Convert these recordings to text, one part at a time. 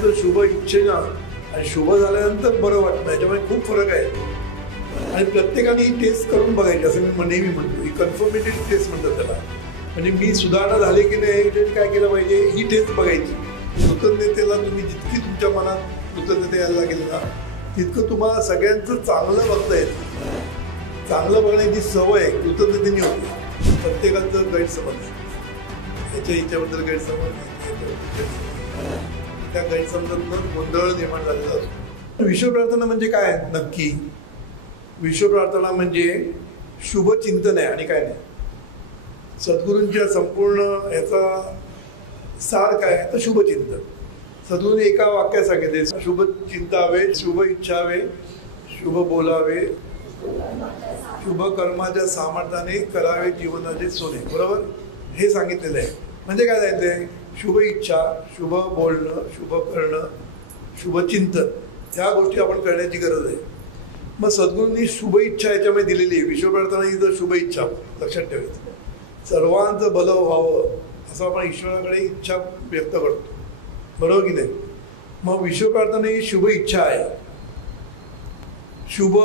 दुसऱ्यांचं शुभ इच्छेनं आणि शुभ झाल्यानंतर बरं वाटणं याच्यामध्ये खूप फरक आहे. आणि प्रत्येकाने ही टेस्ट करून बघायची असं मी नेहमी म्हणतो. ही कन्फर्मेटेड टेस्ट म्हणतात त्याला. म्हणजे मी सुधारणा झाली की नाही याच्यासाठी काय केलं पाहिजे ही टेस्ट बघायची. कृतज्ञतेला तुम्ही जितकी तुमच्या मनात कृतज्ञता यायला लागेल ना तितकं तुम्हाला सगळ्यांचं चांगलं बघता येतं. चांगलं बघण्याची सवय कृतज्ञतेने होती. प्रत्येकाचं गैरसमज याच्याबद्दल गैरसमज त्या गैरसमजातून गोंधळ निर्माण झालेला असतो. विश्वप्रार्थना म्हणजे काय नक्की? विश्वप्रार्थना म्हणजे शुभचिंतन आहे आणि काय नाही. सद्गुरूंच्या संपूर्ण याचा सार काय तर शुभचिंतन. सद्गुरूंनी एका वाक्यात सांगितले शुभ चिंतावे, शुभ इच्छावे, शुभ बोलावे, शुभ कर्माच्या सामर्थ्याने करावे जीवनाचे सोने. बरोबर हे सांगितलेलं आहे. म्हणजे काय सांगितलंय? शुभ इच्छा, शुभ बोलणं, शुभ करणं, शुभ चिंतन ह्या गोष्टी आपण करण्याची गरज आहे. मग सद्गुरूंनी शुभ इच्छा याच्यामध्ये दिलेली आहे. विश्वप्रार्थना ही जर शुभ इच्छा लक्षात ठेवायचं. सर्वांचं भलं व्हावं असं आपण ईश्वराकडे इच्छा व्यक्त करतो. बरोबर की नाही? मग विश्वप्रार्थना ही शुभ इच्छा आहे. शुभ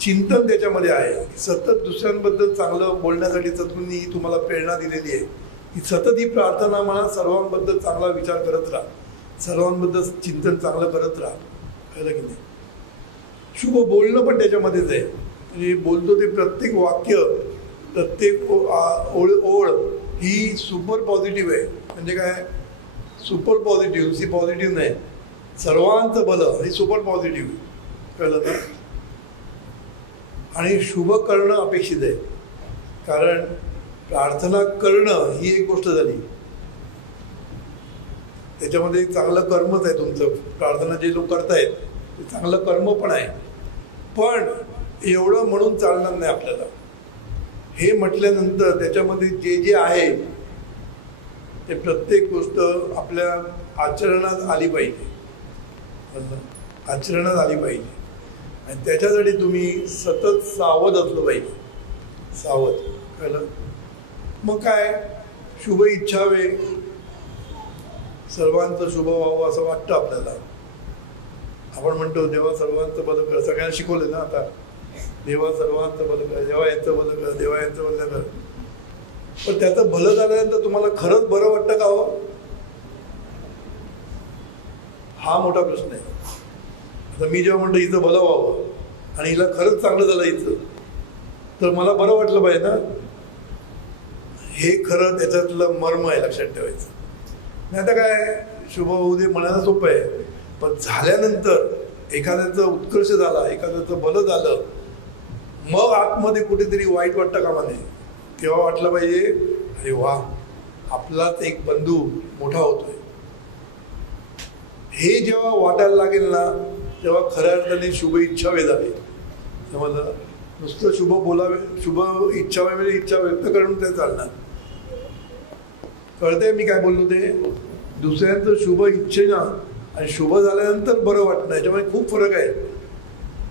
चिंतन त्याच्यामध्ये आहे. सतत दुसऱ्यांबद्दल चांगलं बोलण्यासाठी सद्गुरूंनी तुम्हाला प्रेरणा दिलेली आहे की सतत ही प्रार्थना म्हणा सर्वांबद्दल चांगला विचार करत राहा, सर्वांबद्दल चिंतन चांगलं करत राहा. कळलं की नाही? शुभ बोलणं पण त्याच्यामध्येच आहे. म्हणजे बोलतो ते प्रत्येक वाक्य प्रत्येक ओळ ही सुपर पॉझिटिव्ह आहे. म्हणजे काय? सुपर पॉझिटिव्ह, सी पॉझिटिव्ह नाही. सर्वांचं भलं ही सुपर पॉझिटिव्ह. कळलं ना? आणि शुभ करणं अपेक्षित आहे. कारण प्रार्थना करणं ही एक गोष्ट झाली. त्याच्यामध्ये चांगलं कर्मच आहे तुमचं. प्रार्थना जे लोक करतायत ते चांगलं कर्म पण आहे. पण एवढं म्हणून चालणार नाही आपल्याला. हे म्हटल्यानंतर त्याच्यामध्ये जे जे आहे ते प्रत्येक गोष्ट आपल्या आचरणात आली पाहिजे. आचरणात आली पाहिजे. आणि त्याच्यासाठी तुम्ही सतत सावध असलं पाहिजे. सावध. कळलं? मग काय? शुभ इच्छावे, सर्वांचं शुभ व्हावं असं वाटतं आपल्याला. आपण म्हणतो देवा सर्वांचं भलं कर. सगळ्यांना शिकवलं ना आता. देवा सर्वांचं भलं कर, देवा यांचं भलं कर, देवा यांचं भलं कर. पण त्याचं भलं झाल्यानंतर तुम्हाला खरंच बरं वाटतं का हो? हा मोठा प्रश्न आहे. आता मी जेव्हा म्हणतो हिचं भलं व्हावं आणि हिला खरंच चांगलं झालं हिचं तर मला बरं वाटलं पाहिजे ना. हे खरं त्याच्यातलं मर्म आहे. लक्षात ठेवायचं. नाही आता काय शुभ होऊ दे म्हणायला सोपं आहे. पण झाल्यानंतर एखाद्याचं उत्कर्ष झाला, एखाद्याचं भलं झालं, मग आतमध्ये कुठेतरी वाईट वाटतं कामा नये. तेव्हा वाटलं पाहिजे अरे वा आपलाच एक बंधू मोठा होतोय. हे जेव्हा वाटायला लागेल ना तेव्हा खऱ्या अर्थाने शुभ इच्छावे झाले. समजलं? नुसतं शुभ बोलावे, शुभ इच्छावे म्हणजे इच्छा व्यक्त करून ते चालणार. कळतंय मी काय बोललो ते? दुसऱ्यांचं शुभ इच्छेनं आणि शुभ झाल्यानंतर बरं वाटणं याच्यामध्ये खूप फरक आहे.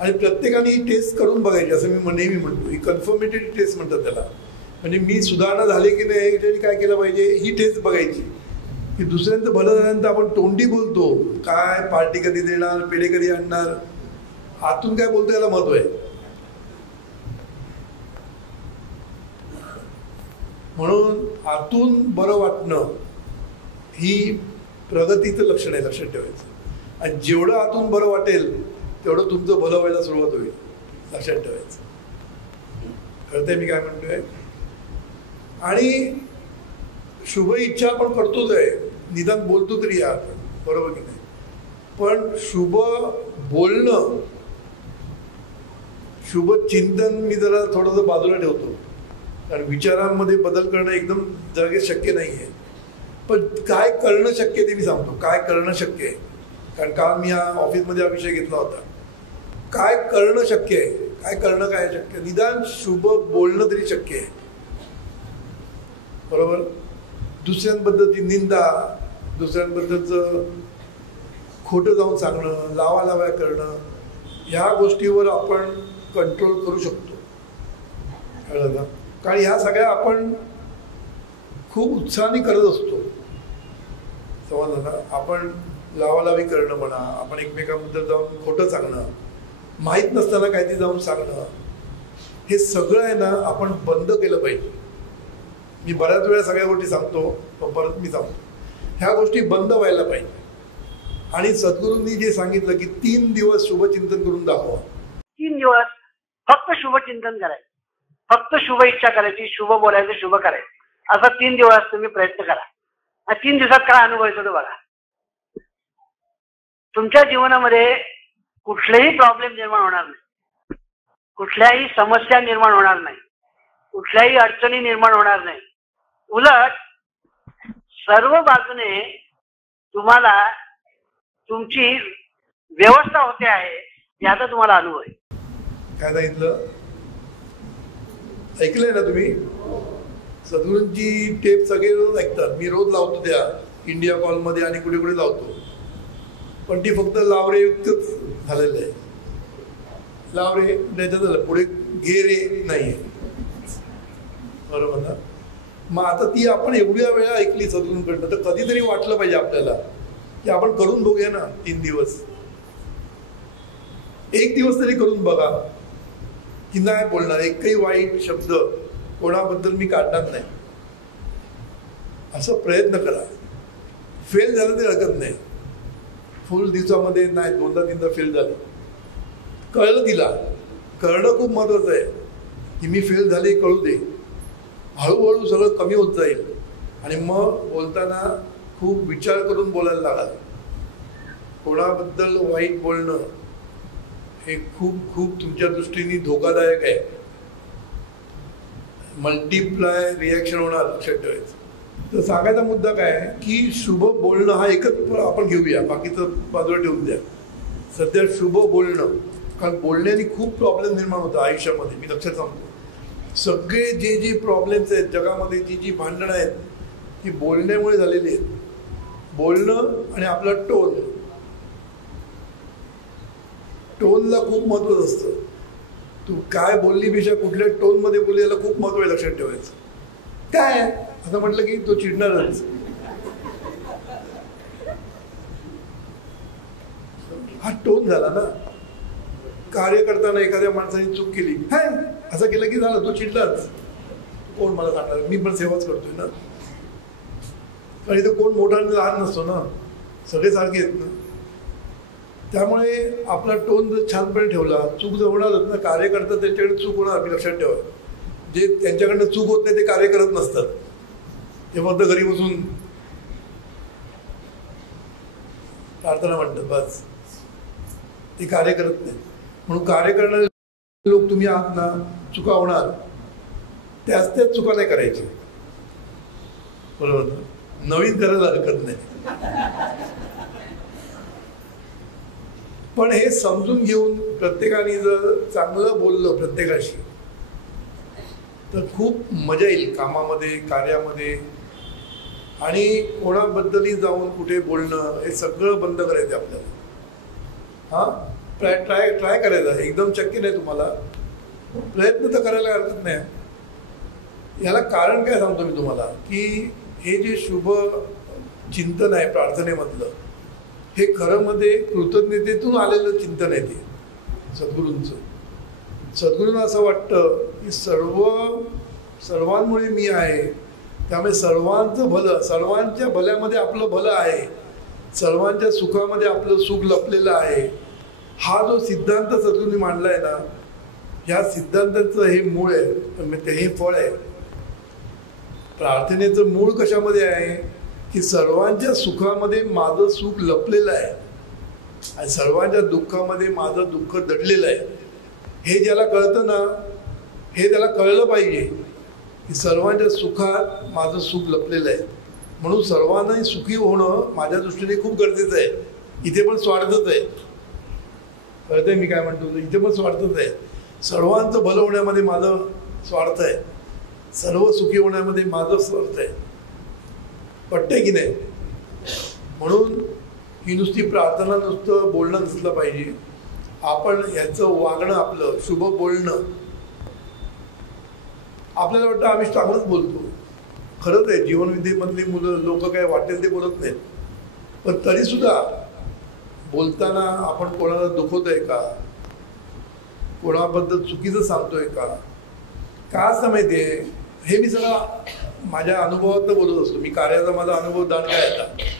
आणि प्रत्येकाने ही टेस्ट करून बघायची असं मी नेहमी म्हणतो. ही कन्फर्मेटेड टेस्ट म्हणतात त्याला. म्हणजे मी सुधारणा झाली की नाही याच्यासाठी काय केलं पाहिजे ही टेस्ट बघायची. की दुसऱ्यांचं भलं झाल्यानंतर आपण तोंडी बोलतो काय पार्टी कधी देणार, पेढे कधी आणणार, आतून काय बोलतो याला महत्व आहे. म्हणून आतून बरं वाटणं ही प्रगतीचं लक्षण आहे. लक्षात ठेवायचं. आणि जेवढं आतून बरं वाटेल तेवढं तुमचं भलं व्हायला सुरुवात होईल. लक्षात ठेवायचं. कळतंय मी काय म्हणतोय? आणि शुभ इच्छा आपण करतोच आहे. निदान बोलतो तरी या आपण. बरोबर की नाही? पण शुभ बोलणं, शुभ चिंतन मी जरा थोडंसं बाजूला ठेवतो. कारण विचारांमध्ये बदल करणं एकदम जागे शक्य नाही आहे. पण काय करणं शक्य ते मी सांगतो. काय करणं शक्य आहे. कारण काल मी या ऑफिसमध्ये हा विषय घेतला होता. काय करणं शक्य आहे. काय करणं काय शक्य? निदान शुभ बोलणं तरी शक्य आहे. बरोबर? दुसऱ्यांबद्दलची निंदा, दुसऱ्यांबद्दलचं खोटं जाऊन सांगणं, लावालाव्या करणं, ह्या गोष्टीवर आपण कंट्रोल करू शकतो. कळलं ना? कारण ह्या सगळ्या आपण खूप उत्साहाने करत असतो. समजलं ना. आपण लावालावी करणं म्हणा, आपण एकमेकांबद्दल जाऊन खोटं सांगणं, माहीत नसताना काहीतरी जाऊन सांगणं, हे सगळं आहे ना आपण बंद केलं पाहिजे. मी बऱ्याच वेळा सगळ्या गोष्टी सांगतो, पण परत मी सांगतो, ह्या गोष्टी बंद व्हायला पाहिजे. आणि सद्गुरूंनी जे सांगितलं की 3 दिवस शुभचिंतन करून दाखवा. 3 दिवस फक्त शुभचिंतन करायचं, फक्त शुभ इच्छा करायची, शुभ बोलायचं, शुभ करायचं, असं 3 दिवस तुम्ही प्रयत्न करा. 3 दिवसात काय अनुभव येतो तो बघा. तुमच्या जीवनामध्ये कुठलेही प्रॉब्लेम निर्माण होणार नाही, कुठल्याही समस्या निर्माण होणार नाही, कुठल्याही अडचणी निर्माण होणार नाही. उलट सर्व बाजूने तुम्हाला तुमची व्यवस्था होते आहे याचा तुम्हाला अनुभव आहे. काय सांगितलं ऐकलंय ना तुम्ही? सद्गुरूंची टेप सगळे रोज ऐकतात. मी रोज लावतो त्या इंडिया कॉलमध्ये आणि कुठे कुठे लावतो, पण ती फक्त लावरे इतकंच झालेलं आहे. लावरे त्याच्यात झालं, पुढे गेरे नाही, बरोबर ना. मग आता ती आपण एवढ्या वेळा ऐकली सद्गुरूंकडनं, तर कधीतरी वाटलं पाहिजे आपल्याला की आपण करून बघूया ना. 3 दिवस, 1 दिवस तरी करून बघा की नाही बोलणार, एकही वाईट शब्द कोणाबद्दल मी काढणार नाही, असं प्रयत्न करा. फेल झालं तरी हरकत नाही. फुल दिवसामध्ये नाही, 2दा-3दा फेल झालं, कळलं तिला. कळणं खूप महत्वाचं आहे की मी फेल झाले, कळू दे. हळूहळू सगळं कमी होत जाईल आणि मग बोलताना खूप विचार करून बोलायला लागाल. कोणाबद्दल वाईट बोलणं हे खूप खूप तुमच्या दृष्टीने धोकादायक आहे. मल्टिप्लाय रिॲक्शन होणार, लक्षात ठेवायचं. तर सांगायचा मुद्दा काय आहे की शुभ बोलणं हा एकच आपण घेऊया, बाकीचं बाजूला ठेवून द्या. सध्या शुभ बोलणं, कारण बोलण्याने खूप प्रॉब्लेम निर्माण होतं आयुष्यामध्ये. मी लक्षात सांगतो, सगळे जे जे प्रॉब्लेम्स आहेत जगामध्ये, जी जी भांडणं आहेत ती बोलण्यामुळे झालेली आहेत. बोलणं आणि आपला टोनला खूप महत्त्व असतं. तू काय बोललीपेक्षा कुठल्या टोनमध्ये बोलली याला खूप महत्त्व आहे, लक्षात ठेवायचं. काय असं म्हटलं की तो चिडणारच. हा टोन झाला ना. कार्य करताना एखाद्या माणसाने चूक केली, हाय असं केलं की झालं, तो चिडलाच. कोण मला सांगणार, मी पण सेवाच करतोय ना. कारण इथं कोण मोठा आणि लहान नसतो ना, सगळे सारखे आहेत ना. त्यामुळे आपला टोन जर छानपणे ठेवला, चूक जर होणारच ना. कार्य करतात त्यांच्याकडे चूक होणार, मी लक्षात ठेवा. जे त्यांच्याकडनं चूक होत नाही ते कार्य करत नसतात, ते फक्त घरी बसून प्रार्थना म्हणतात बस, ते कार्य करत नाही. म्हणून कार्य करणारे लोक तुम्ही आहात ना, चुका होणार, त्याच चुका नाही करायच्या, बरोबर ना. नवीन करायला हरकत नाही, पण हे समजून घेऊन प्रत्येकाने जर चांगलं बोललं प्रत्येकाशी तर खूप मजा येईल कामामध्ये, कार्यामध्ये. आणि कोणाबद्दलही जाऊन कुठे बोलणं हे सगळं बंद करायचं आपल्याला. हां, ट्राय करायचा. एकदम शक्य नाही तुम्हाला, प्रयत्न तर करायला हरकत नाही. याला कारण काय सांगतो मी तुम्हाला, की हे जे शुभ चिंतन आहे प्रार्थनेमधलं, हे खरं मध्ये कृतज्ञतेतून आलेलं चिंतन आहे ते सद्गुरूंचं. सद्गुरूंना असं वाटतं की सर्वांमुळे मी आहे, त्यामुळे सर्वांचं भलं, सर्वांच्या भल्यामध्ये आपलं भलं आहे, सर्वांच्या सुखामध्ये आपलं सुख लपलेलं आहे. हा जो सिद्धांत सद्गुरूंनी मांडला आहे ना, ह्या सिद्धांताचं हे मूळ आहे, हे फळ आहे. प्रार्थनेचं मूळ कशामध्ये आहे की सर्वांच्या सुखामध्ये माझं सुख लपलेलं आहे आणि सर्वांच्या दुःखामध्ये माझं दुःख दडलेलं आहे. हे ज्याला कळतं ना, हे त्याला कळलं पाहिजे की सर्वांच्या सुखात माझं सुख लपलेलं आहे. म्हणून सर्वांनाही सुखी होणं माझ्या दृष्टीने खूप गरजेचं आहे. इथे पण स्वार्थच आहे, कळतंय मी काय म्हणतो, इथे पण स्वार्थच आहे. सर्वांचं भलं होण्यामध्ये माझं स्वार्थ आहे, सर्व सुखी होण्यामध्ये माझं स्वार्थ आहे. पटतंय की नाही? म्हणून ही नुसती प्रार्थना, नुसतं बोलणं नसलं पाहिजे. आपण याचं वागणं, आपलं शुभ बोलणं. आपल्याला वाटतं आम्ही चांगलंच बोलतो, खरंच आहे. जीवनविद्येमधली मुलं लोक काय वाटेल ते बोलत नाहीत. पण तरी सुद्धा बोलताना आपण कोणाला दुखवतोय का, कोणाबद्दल चुकीचं सांगतोय का असं माहिती आहे. हे मी सगळं माझ्या अनुभवातनं बोलत असतो. मी कार्याचा माझा अनुभव दांडगा आहे. आता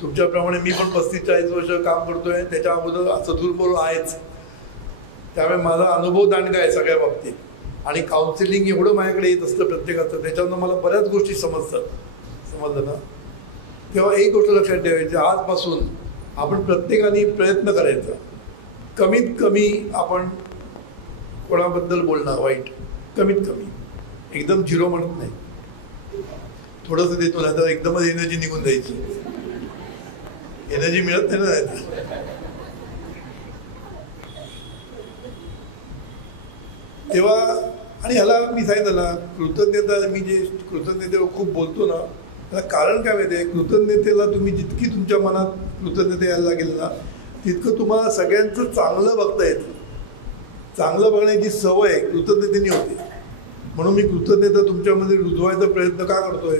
तुमच्याप्रमाणे मी पण 35-40 वर्ष काम करतोय, त्याच्या अगोदर सद्गुरुबरोबर आहेच. त्यामुळे माझा अनुभव दांडगा आहे सगळ्या बाबतीत. आणि काउन्सिलिंग एवढं माझ्याकडे येत असतं प्रत्येकाचं, त्याच्यावरून मला बऱ्याच गोष्टी समजतात. समजलं ना? तेव्हा एक गोष्ट लक्षात ठेवायची, आजपासून आपण प्रत्येकाने प्रयत्न करायचा, कमीत कमी आपण कोणाबद्दल बोलणं वाईट, कमीत कमी. एकदम झिरो म्हणत नाही, थोडंसं देतो ना, तर एकदमच एनर्जी निघून जायची. एनर्जी मिळत नाही ना. तेव्हा आणि ह्याला मी सांगितलं ना, कृतज्ञता, मी जे कृतज्ञतेवर खूप बोलतो ना, त्याला कारण काय माहिती आहे, कृतज्ञतेला तुम्ही जितकी तुमच्या मनात कृतज्ञता यायला लागेल ना, तितकं तुम्हाला सगळ्यांचं चांगलं बघता येतं. चांगलं बघण्याची सवय कृतज्ञतेने होते. म्हणून मी कृतज्ञता तुमच्यामध्ये रुजवायचा प्रयत्न का करतोय.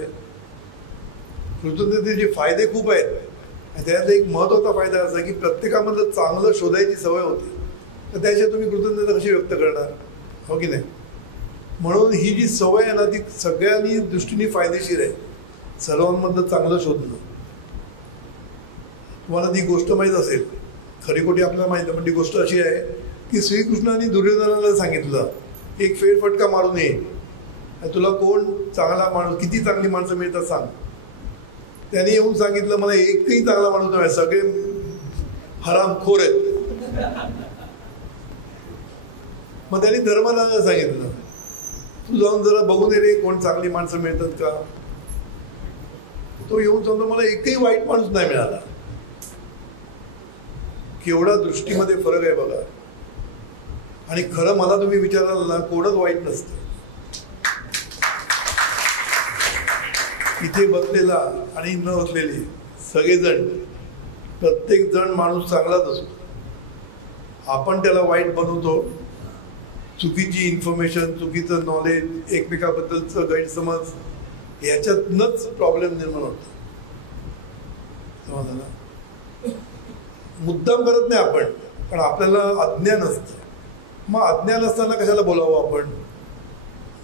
कृतज्ञतेचे फायदे खूप आहेत. त्यात एक महत्त्वाचा फायदा असा की प्रत्येकामधलं चांगलं शोधायची सवय होते. तर त्याशिवाय तुम्ही कृतज्ञता कशी व्यक्त करणार, हो की नाही. म्हणून ही जी सवय आहे ना, ती सगळ्यांनी दृष्टीने फायदेशीर आहे. सर्वांमधलं चांगलं शोधणं. तुम्हाला ती गोष्ट माहीत असेल, खरी खोटी आपल्याला माहीत आहे, पण ती गोष्ट अशी आहे की श्रीकृष्णाने दुर्योधनाला सांगितलं, एक फेरफटका मारून ये, तुला कोण चांगला माणूस, किती चांगली माणसं मिळतात सांग. त्याने येऊन सांगितलं, मला एकही चांगला माणूस नाही, सगळे हरामखोर आहेत. मग त्यांनी धर्मराजाला सांगितलं, तू जाऊन जरा बघून ये रे, कोण चांगली माणसं मिळतात का. तो येऊन सांगतो, मला एकही वाईट माणूस नाही मिळाला. केवढा दृष्टीमध्ये फरक आहे बघा. आणि खरं मला तुम्ही विचाराल ना, कोणच वाईट नसतं. इथे बसलेला आणि न बसलेले सगळेजण, प्रत्येक जण माणूस चांगलाच असतो. आपण त्याला वाईट बनवतो. चुकीची इन्फॉर्मेशन, चुकीचं नॉलेज, एकमेकाबद्दलचं गैरसमज, याच्यातनंच प्रॉब्लेम निर्माण होतो. समजलं ना? मुद्दाम करत नाही आपण, पण आपल्याला अज्ञान असतं. मग अज्ञान असताना कशाला बोलावं आपण,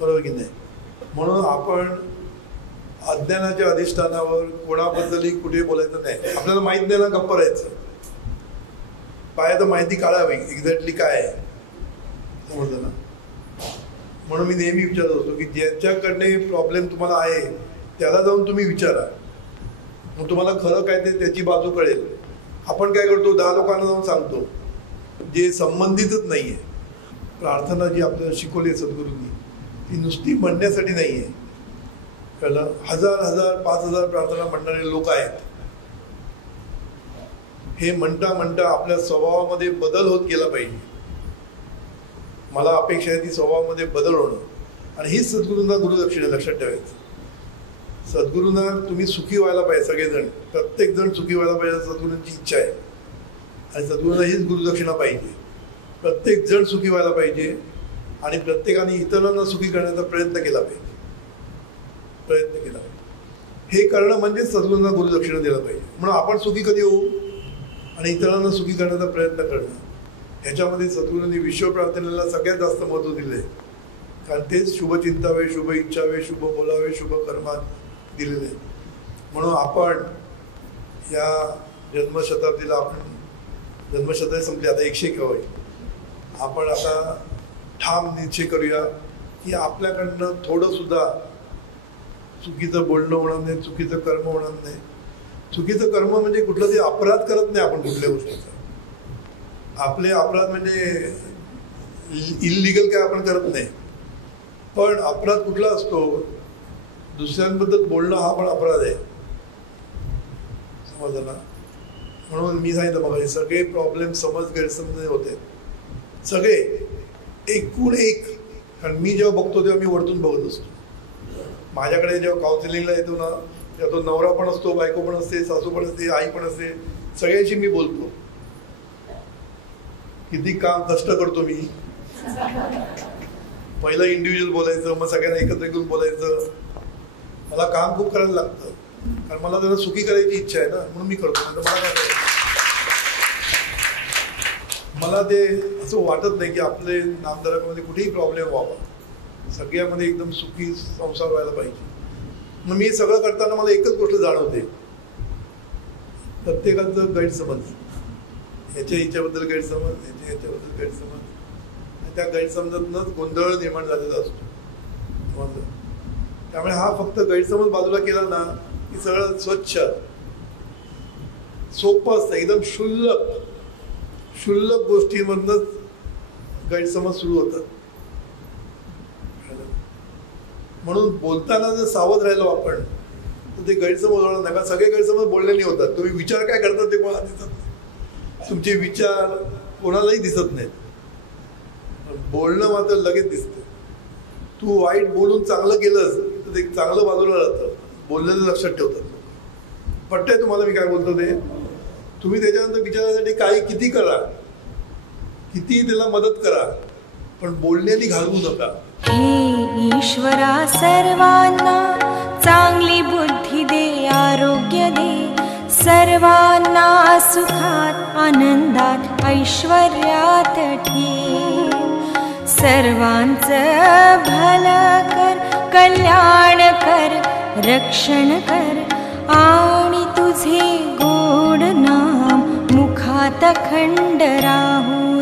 बरोबर की नाही. म्हणून आपण अज्ञानाच्या अधिष्ठानावर कोणाबद्दलही कुठे बोलायचं नाही. आपल्याला माहीत नाही ना, गप्प राहायचं. पाहिजे तर माहिती काढावी एक्झॅक्टली काय आहे. समजलं ना? म्हणून मी नेहमी विचारत असतो की ज्याच्याकडे प्रॉब्लेम तुम्हाला आहे त्याला जाऊन तुम्ही विचारा, मग तुम्हाला खरं काय ते त्याची बाजू कळेल. आपण काय करतो, 10 लोकांना जाऊन सांगतो जे संबंधितच नाही आहे. प्रार्थना जी आपल्याला शिकवली आहे सद्गुरूंनी, ती नुसती म्हणण्यासाठी नाही आहे. कळलं? 1000 5,000 प्रार्थना म्हणणारे लोक आहेत. हे म्हणता म्हणता आपल्या स्वभावामध्ये बदल होत गेला पाहिजे. मला अपेक्षा आहे ती स्वभावामध्ये बदल होणं. आणि हीच सद्गुरूंना गुरुदक्षिणा, लक्षात ठेवायचं. सद्गुरूंना तुम्ही सुखी व्हायला पाहिजे. सगळेजण, प्रत्येक जण सुखी व्हायला पाहिजे, सद्गुरूंची इच्छा आहे. आणि सद्गुरूंना हीच गुरुदक्षिणा पाहिजे. प्रत्येक जण सुखी व्हायला पाहिजे आणि प्रत्येकाने इतरांना सुखी करण्याचा प्रयत्न केला पाहिजे. हे करणं म्हणजे सद्गुरूंना गुरुदक्षिणा दिला पाहिजे. म्हणून आपण सुखी कधी होऊ आणि इतरांना सुखी करण्याचा प्रयत्न करणं, ह्याच्यामध्ये सद्गुरूंनी विश्व प्रार्थनेला सगळ्यात जास्त महत्त्व दिले. कारण तेच शुभ चिंतावे, शुभ इच्छावे, शुभ बोलावे, शुभ कर्मात दिलेले. म्हणून आपण या जन्मशताब्दीला, आपण जन्मशताब्दी संपली, आता 100 होईल. आपण आता ठाम निश्चय करूया की आपल्याकडनं थोडं सुद्धा चुकीचं बोलणं होणार नाही, चुकीचं कर्म होणार नाही. चुकीचं कर्म म्हणजे कुठलं तरी अपराध करत नाही आपण कुठल्या गोष्टीचा. आपले अपराध म्हणजे इलिगल काय आपण करत नाही. पण अपराध कुठला असतो, दुसऱ्यांबद्दल बोलणं हा पण अपराध आहे. समजलं ना? म्हणून मी सांगितलं बघा, हे सगळे प्रॉब्लेम समज गैरसमज होते सगळे, एकूण एक. कारण मी जेव्हा बघतो तेव्हा मी वरतून बघत असतो. माझ्याकडे जेव्हा काउन्सिलिंगला येतो ना, तेव्हा तो नवरा पण असतो, बायको पण असते, सासू पण असते, आई पण असते, सगळ्यांशी मी बोलतो. किती काम कष्ट करतो मी. पहिलं इंडिव्हिज्युअल बोलायचं, मग सगळ्यांना एकत्र घेऊन बोलायचं. मला काम खूप करायला लागतं. कारण मला त्यांना सुखी करायची इच्छा आहे ना, म्हणून मी करतो. नाही तर मला काय करायचं? मला ते असं वाटत नाही की आपले नामधारकामध्ये कुठेही प्रॉब्लेम व्हावा, सगळ्यामध्ये एकदम सुखी संसार व्हायला पाहिजे. मग मी सगळं करताना मला एकच गोष्ट जाणवते, प्रत्येकाचं गैरसमज, ह्याच्याबद्दल गैरसमज, ह्याच्याबद्दल गैरसमज, आणि त्या गैरसमजातूनच गोंधळ निर्माण झालेला असतो. त्यामुळे हा फक्त गैरसमज बाजूला केला ना की सगळं स्वच्छ सोपं असतं. एकदम क्षुल्लक गोष्टींमधूनच गैरसमज सुरू होतात. म्हणून बोलताना जर सावध राहिलो आपण तर ते गैरसमज होणार नाही. सगळे गैरसमज बोलण्याने होतात. तुम्ही विचार काय करतात ते कोणाला दिसत नाही, तुमचे विचार कोणालाही दिसत नाहीत, बोलणं मात्र लगेच दिसतं. तू वाईट बोलून चांगलं केलंस तर ते चांगलं बाजूला राहतं, बोललेलं लक्षात ठेवतात. पटतंय तुम्हाला मी काय बोलतो ते? तुम्ही त्याच्यानंतर विचारासाठी काही किती करा, किती त्याला मदत करा, पण बोलण्याने घालवू नका. हे ईश्वरा सर्वांना चांगली बुद्धी दे, आरोग्य दे, सर्वांना सुखात आनंदात ऐश्वर्यात ठेव. सर्वांचं भलं कर, कल्याण कर, रक्षण कर, आणि तुझे गोड नाम मुखात खंड राहू